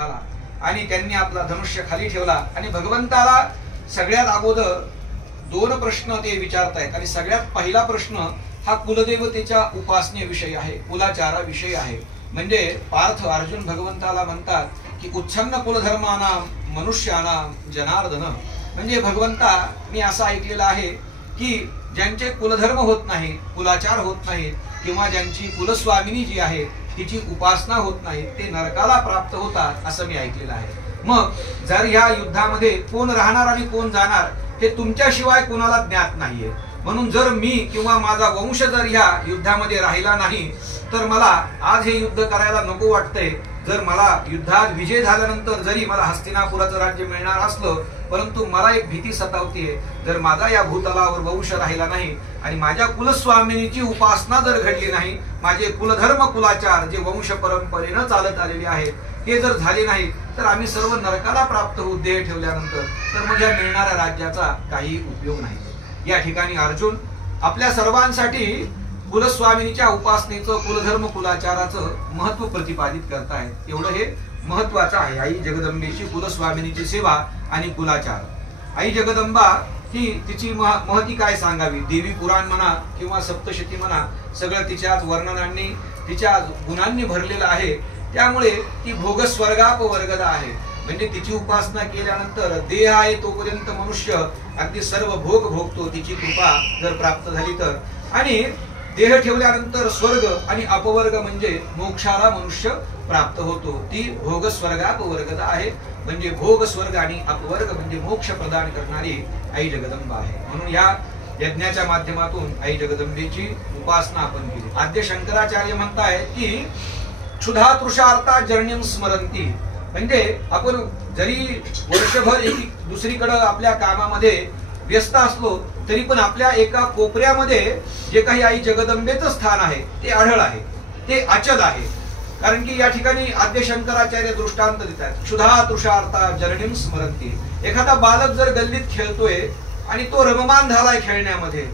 झाला आणि त्यांनी आपला धनुष्य खाली ठेवला आणि भगवंताला सगळ्यात अगोदर दोन प्रश्न ते विचारतायत आणि सगळ्यात पहिला प्रश्न हा कुलदेवतेच्या उपासनेविषयी आहे, कुलाचाराविषयी आहे. म्हणजे पार्थ अर्जुन भगवंताला म्हणतात की उच्छन्न कुलधर्मानाम मनुष्यानाम जनार्दन. म्हणजे भगवंता, मी असं ऐकलेलं आहे की ज्यांचे कुलधर्म होत नाही, कुलाचार होत नाहीत किंवा ज्यांची कुलस्वामिनी जी आहे तिची उपासना होत नाही ते नरकाला प्राप्त होतात असं मी ऐकलेलं आहे. मग जर या युद्धामध्ये कोण राहणार आणि कोण जाणार हे तुमच्याशिवाय कोणाला ज्ञात नाहीये. म्हणून जर मी किंवा माझा वंश जर या युद्धामध्ये राहिला नाही तर मला आज हे युद्ध करायला नको वाटतंय. जर मला युद्धात विजय झाल्यानंतर जरी मला हस्तिनापुराचं राज्य मिळणार असलं परंतु मला एक भीती सतावतीये, जर माझा या भूतलावर वंश राहिला नाही आणि माझ्या कुलस्वामिनीची उपासना जर घडली नाही, माझे कुलधर्म कुलाचार जे वंश परंपरेनं चालत आलेले आहेत ते जर झाले नाही तर आम्ही सर्व नरकाला प्राप्त होऊ देह ठेवल्यानंतर, तर मग या मिळणाऱ्या राज्याचा काही उपयोग नाही. या ठिकाणी अर्जुन आपल्या सर्वांसाठी कुलस्वामिनीच्या उपासनेचं, कुलधर्म कुलाचाराचं महत्व प्रतिपादित करतायत. एवढं हे महत्वाचं आहे. आई जगदंबेची कुलस्वामिनीची सेवा आणि कुलाचार. आई जगदंबा ही तिची महती काय सांगावी. देवी पुराण म्हणा किंवा सप्तशती म्हणा सगळं तिच्याच वर्णनांनी, तिच्या गुणांनी भरलेलं आहे. त्यामुळे ती भोगस्वर्गापवर्गदा आहे. म्हणजे तिची उपासना केल्यानंतर देह आहे तोपर्यंत मनुष्य अगदी सर्व भोग भोगतो, तिची कृपा जर प्राप्त झाली तर. आणि देह ठेवल्यानंतर स्वर्ग आणि अपवर्ग म्हणजे मोक्षाला मनुष्य प्राप्त होतो. ती भोग स्वर्गापवर्गदा आहे. म्हणजे भोग स्वर्ग आणि अपवर्ग म्हणजे मोक्ष प्रदान करणारी आई जगदंबा आहे. म्हणून या यज्ञाच्या माध्यमातून आई जगदंबेची उपासना आपण केली. आद्य शंकराचार्य म्हणतायत की क्षुधा तृषार्ता जर्णीं स्मरंती. म्हणजे आपण जरी वर्षभर दुसरीकडे आपल्या कामामध्ये व्यस्त असलो तरी पण आपल्या एका कोपऱ्यामध्ये जे काही आई जगदंबेचं स्थान आहे ते आढळ आहे, ते अचल आहे. कारण की या ठिकाणी आद्य शंकराचार्य दृष्टांत देतात. क्षुधा तृषार्ता जर्णीं स्मरंती. एखादा बालक जर गल्लीत खेळतोय आणि तो रममान झालाय खेळण्यामध्ये,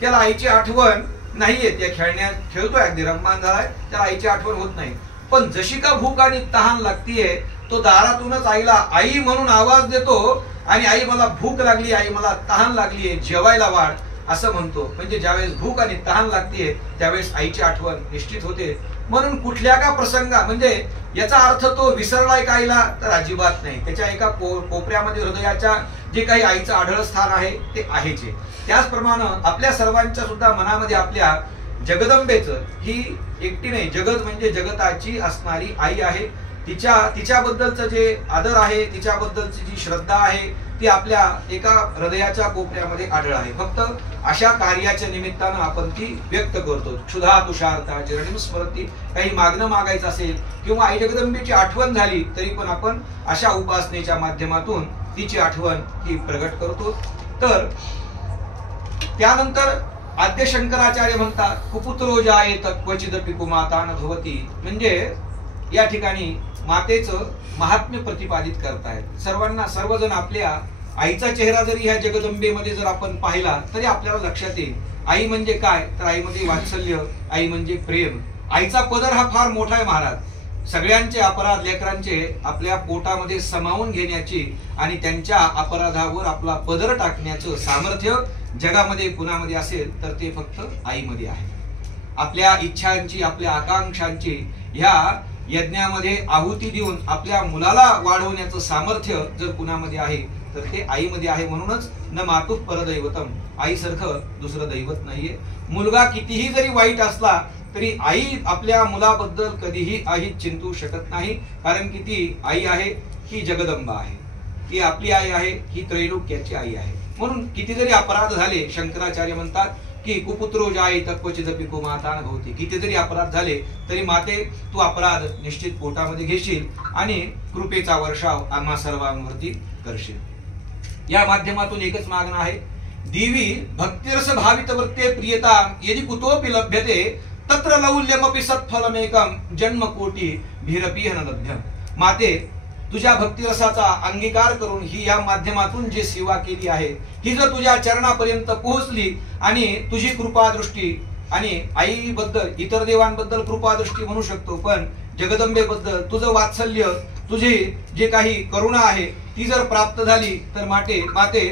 त्याला आईची आठवण नाही येत. या खेळण्यात खेळतोय, अगदी रममान झालाय, त्याला आईची आठवण होत नाही. पण जशी का भूक आणि तहान लागतीये तो दारातूनच आईला आई म्हणून आवाज देतो आणि आई मला भूक लागली, आई मला तहान लागलीये, जेवायला वाढ असं म्हणतो. म्हणजे ज्यावेळेस भूक आणि तहान लागतीये त्यावेळेस आईची आठवण निश्चित होते. म्हणून कुठल्या का प्रसंगा, म्हणजे याचा अर्थ तो विसरलाय का आईला, तर अजिबात नाही. त्याच्या एका कोपऱ्यामध्ये हृदयाच्या जे काही आईचं आढळ स्थान आहे ते आहेच. त्याचप्रमाणे आपल्या सर्वांच्या सुद्धा मनामध्ये आपल्या जगदंबेचं ही एकटी नाही, जगत म्हणजे जगताची असणारी आई आहे. तिच्याबद्दलचं जे आदर आहे, तिच्याबद्दलची जी श्रद्धा आहे ती आपल्या एका हृदयाच्या कोपऱ्यामध्ये आढळ आहे. फक्त अशा कार्याच्या निमित्तानं आपण ती व्यक्त करतो. क्षुधा तुषार्ता जर्णीं स्मरंती. काही मागणं मागायचं असेल किंवा आई जगदंबेची आठवण झाली तरी पण आपण अशा उपासनेच्या माध्यमातून तिची आठवण ही प्रगट करतो. तर त्यानंतर आद्य शंकराचार्य म्हणतात कुपुत्रो जायेत क्वचिदपि कुमाता न भवती. म्हणजे या ठिकाणी मातेचं महात्म्य प्रतिपादित करतायत. सर्वजण आपल्या आईचा चेहरा जरी ह्या जगदंबेमध्ये जर आपण पाहिला तरी आपल्याला लक्षात येईल आई म्हणजे काय. तर आईमध्ये वात्सल्य, आई म्हणजे प्रेम. आईचा पदर हा फार मोठा आहे महाराज. सगळ्यांचे अपराध लेकरांचे आपल्या पोटामध्ये समावून घेण्याची आणि त्यांच्या अपराधावर आपला पदर टाकण्याचं सामर्थ्य जगामध्ये कुणामध्ये असेल तर ते फक्त आईमध्ये आहे. आपल्या इच्छांची, आपल्या आकांक्षांची ह्या यज्ञामध्ये आहुती देऊन आपल्या मुलाला वाढवण्याचं सामर्थ्य जर कुणामध्ये आहे तर ते आईमध्ये आहे. म्हणूनच न मातुः परदैवतम. आईसारखं दुसरं दैवत नाहीये. मुलगा कितीही जरी वाईट असला तरी आई आपल्या मुलाबद्दल कधीही आई चिंतू शकत नाही. कारण की ती आई आहे, ही जगदंबा आहे, ती आपली आई आहे, ही त्रैलोक्याची आई आहे. म्हणून किती जरी अपराध झाले, शंकराचार्य म्हणतात की कुपुत्रो जायेत क्वचिदपि कुमाता न भवती. किती जरी अपराध झाले तरी माते तू अपराध निश्चित पोटामध्ये घेशील आणि कृपेचा वर्षाव आम्हा सर्वांवरती करशील. या माध्यमातून एकच मागणं आहे. देवी भक्तिरस भावित वृत्ते प्रियता यदि कुतोपि लभ्यते तत्र लौल्यमपि सत्फलमेकम जन्म कोटी भीरपि न लभ्यम. माते तुझ्या भक्तिरसाचा अंगीकार करून ही या माध्यमातून जी सेवा केली आहे ही जर तुझ्या चरणापर्यंत पोहोचली आणि तुझी कृपा दृष्टी आणि आईबद्दल, इतर देवांबद्दल कृपा दृष्टी म्हणू शकतो, पण जगदंबेबद्दल तुझं वात्सल्य तुझी जे काही करुणा आहे ती जर प्राप्त झाली तर माते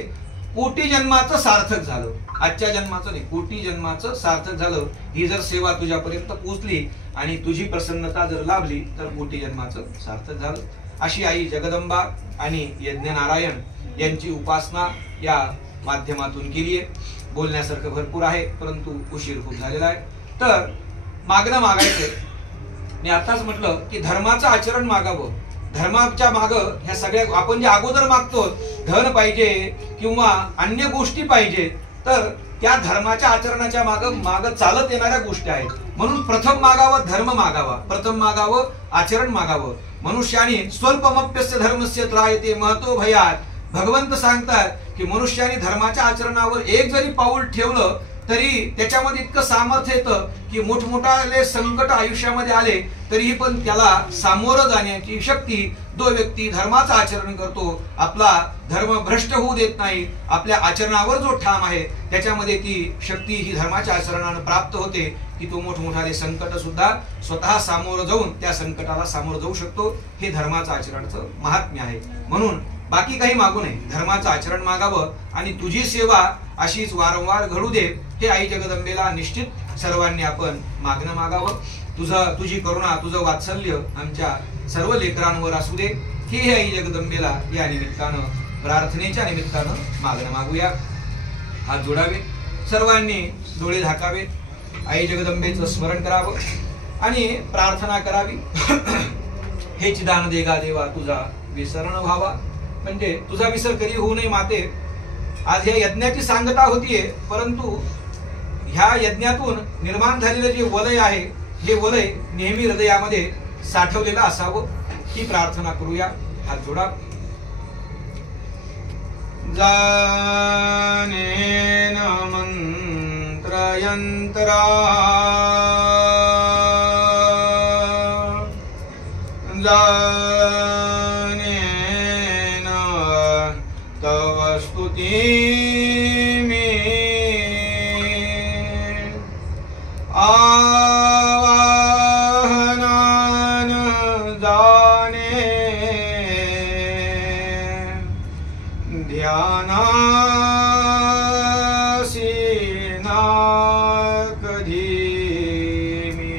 कोटी जन्माचं सार्थक झालं. आजच्या जन्माचं नाही, कोटी जन्माचं सार्थक झालं. ही जर सेवा तुझ्यापर्यंत पोहोचली आणि तुझी प्रसन्नता जर लाभली तर कोटी जन्माचं सार्थक झालं. अशी आई जगदंबा आणि यज्ञ नारायण यांची उपासना या माध्यमातून केली आहे. बोलण्यासारखं भरपूर आहे परंतु उशीर खूप झालेला आहे. तर मागणं मागायचं. मी आताच म्हटलं की धर्माचं आचरण मागावं. धर्माच्या माग ह्या सगळ्या आपण जे अगोदर मागतो, धन पाहिजे किंवा अन्य गोष्टी पाहिजे, तर त्या धर्माच्या आचरणाच्या माग चालत येणाऱ्या गोष्टी आहेत. म्हणून प्रथम मागावं धर्म मागावा, प्रथम मागावं आचरण मागावं. मनुष्याने स्वल्पमप्यस्य धर्मस्य त्रायते महतो भयात. भगवंत सांगतात की मनुष्याने धर्माच्या आचरणावर एक जरी पाऊल ठेवलं तरी त्याच्यामध्ये इतकं सामर्थ्य येतं की मोठमोठाले संकट आयुष्यामध्ये आले तरीही पण त्याला सामोरं जाण्याची शक्ती जो व्यक्ती धर्माचं आचरण करतो, आपला धर्म भ्रष्ट होऊ देत नाही, आपल्या आचरणावर जो ठाम आहे त्याच्यामध्ये ती शक्ती ही धर्माच्या आचरणानं प्राप्त होते की तो मोठमोठाले संकट सुद्धा स्वतः सामोरं जाऊन त्या संकटाला सामोरं जाऊ शकतो. हे धर्माचं आचरणाचं महात्म्य आहे. म्हणून बाकी काही मागू नये, धर्माचं आचरण मागावं आणि तुझी सेवा अशीच वारंवार घडू दे हे आई जगदंबेला निश्चित सर्वांनी आपण मागणं मागावं. तुझी करुणा, तुझं वात्सल्य आमच्या सर्व लेकरांवर असू दे हे आई जगदंबेला या निमित्तानं, प्रार्थनेच्या निमित्तानं मागणं मागूया. हात जोडावे, सर्वांनी डोळे झाकावे, आई जगदंबेचं स्मरण करावं आणि प्रार्थना करावी. हे चिदान देगा देवा तुझा विसरण व्हावा. म्हणजे तुझा विसर कधी होऊ नये माते. आज ह्या यज्ञाची सांगता होतीये परंतु ह्या यज्ञातून निर्माण झालेलं जे वलय आहे हे वलय नेहमी हृदयामध्ये साठवलेलं असावं ही प्रार्थना करूया. हात जोडा. जानेन मंत्रयंत्रा जानेन तव स्तुती आवाहनान जाने ध्यानासी ना कधी मी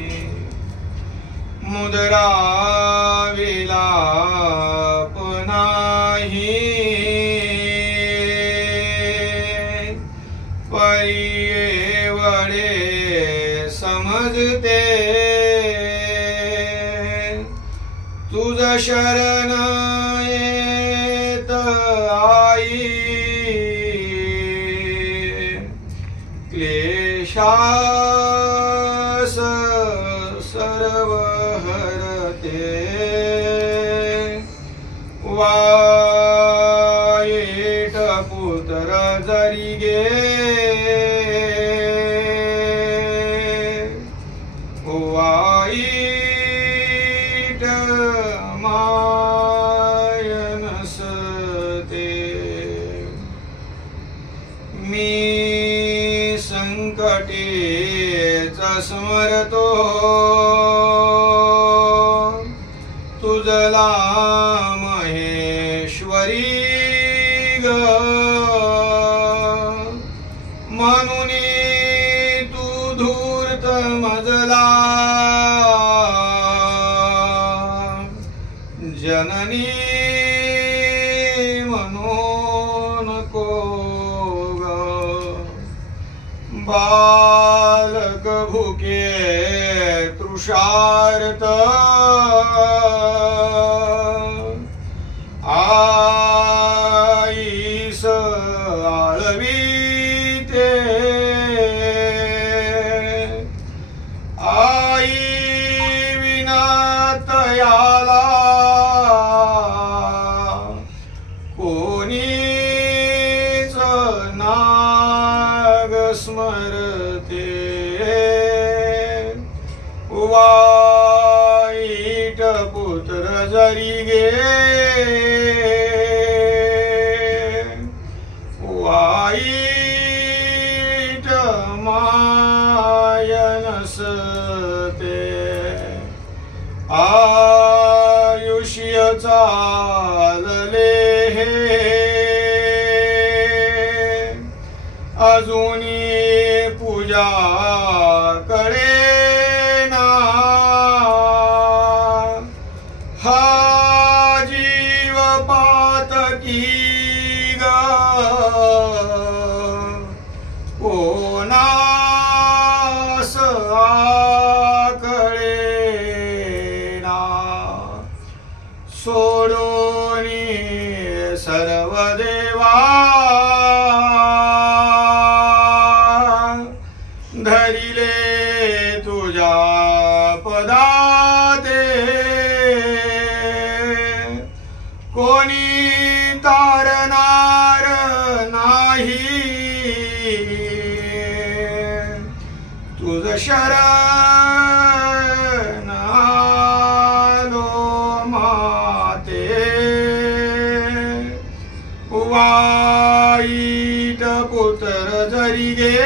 मुद्रा विलाप नाही परिये समजते तुझ शरण येत आई क्लेशास सर्व हरते वाईट पुत्र जरी गे वाईट मायनसते मी संकटेचा स्मरतो तुझला महेश्वरी ग म्हणून तू धूर्त मजला जननी म्हणून को ग बालक भुके तृषार्त आईस आळवीते आई विना तयाला कोणीच नाग स्मरते वाईट पुत्र जरी गे वाईट मायनसते आयुष्यचा चालले हे अजूनी पूजा कळेना हा जीव पातकी ग कोणास कळेना सोडोनी सर्व देवा धरिले तुझ्या पदाते कोणी तारणार नाही तुझ शरण आलो माते वाईट पुत्र जरी गे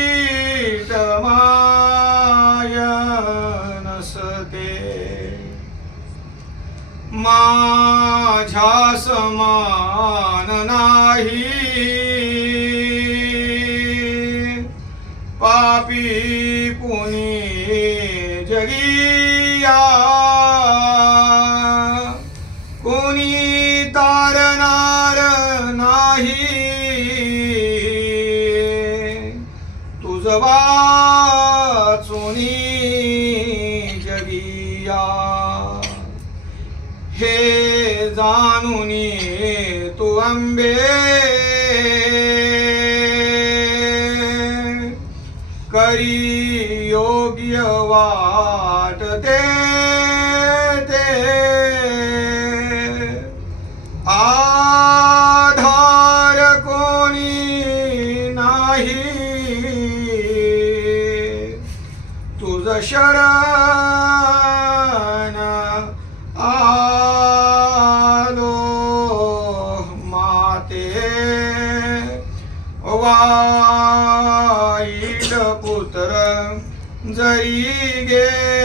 वाईट माय नसते माझ्या समान नाही पापी पुनी जगिया कोणी तारणार नाही तुझ वाचुनी जगिया हे जाणुनी तू अंबे करी योग्य वाटते ते आधार कोणी नाही तुझ शरण आलो माते वाईट पुत्र जरी गे